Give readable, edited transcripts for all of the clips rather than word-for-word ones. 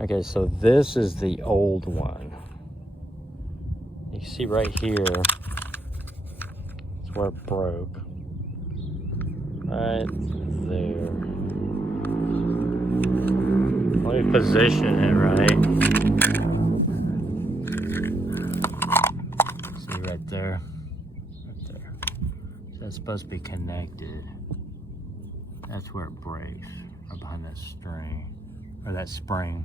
Okay, so this is the old one. You see right here, it's where it broke. Right there. Let me position it right. See right there? Right there. So that's supposed to be connected. That's where it breaks, right behind that string, or that spring.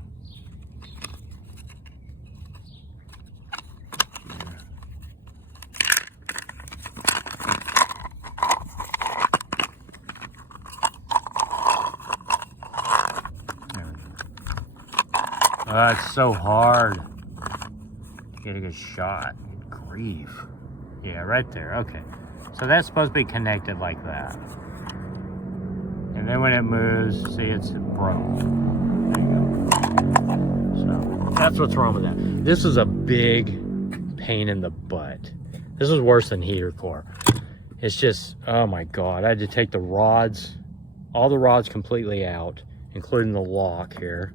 Oh, it's so hard. Get a good shot. Good grief. Yeah, right there. Okay. So that's supposed to be connected like that. And then when it moves, see, it's broke. There you go. So that's what's wrong with that. This is a big pain in the butt. This is worse than heater core. It's just, oh my God. I had to take the rods, all the rods completely out, including the lock here.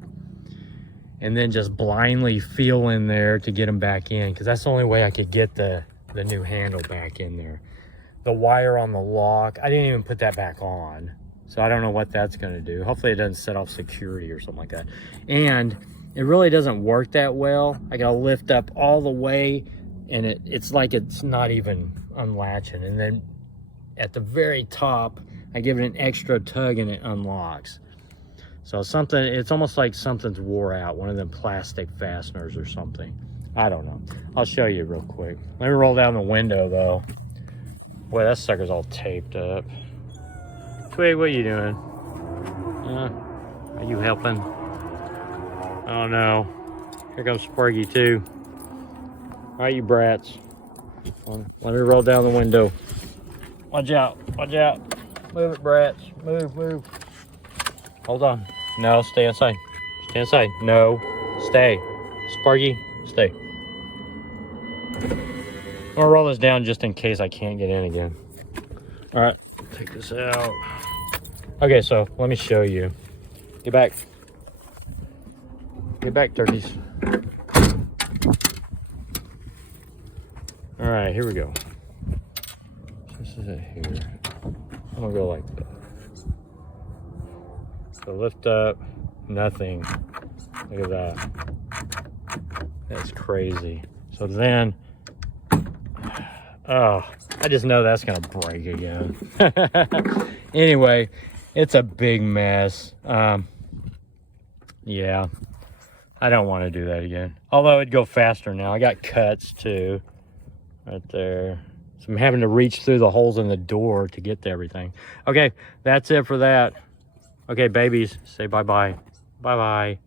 And then just blindly feel in there to get them back in, because that's the only way I could get the new handle back in there. The wire on the lock, I didn't even put that back on. So I don't know what that's gonna do. Hopefully it doesn't set off security or something like that. And it really doesn't work that well. I gotta lift up all the way, and it's like it's not even unlatching. And then at the very top, I give it an extra tug and it unlocks. So it's almost like something's wore out, one of them plastic fasteners or something. I don't know. I'll show you real quick. Let me roll down the window though. Boy, that sucker's all taped up. Twig, what are you doing? Are you helping? Oh no. Here comes Spurgy too. All right, you brats. Let me roll down the window. Watch out, watch out. Move it, brats. Move, move. Hold on. No, stay inside. Stay inside. No, stay. Sparky, stay. I'm gonna roll this down just in case I can't get in again. All right, take this out. Okay, so let me show you. Get back. Get back, turkeys. All right, here we go. This is it here. I'm gonna go like that. So lift up, nothing. Look at that. That's crazy. So then, oh, I just know that's gonna break again. Anyway, it's a big mess. Yeah, I don't want to do that again. Although it'd go faster now. I got cuts too, right there. So I'm having to reach through the holes in the door to get to everything. Okay, that's it for that. Okay, babies, say bye-bye. Bye-bye.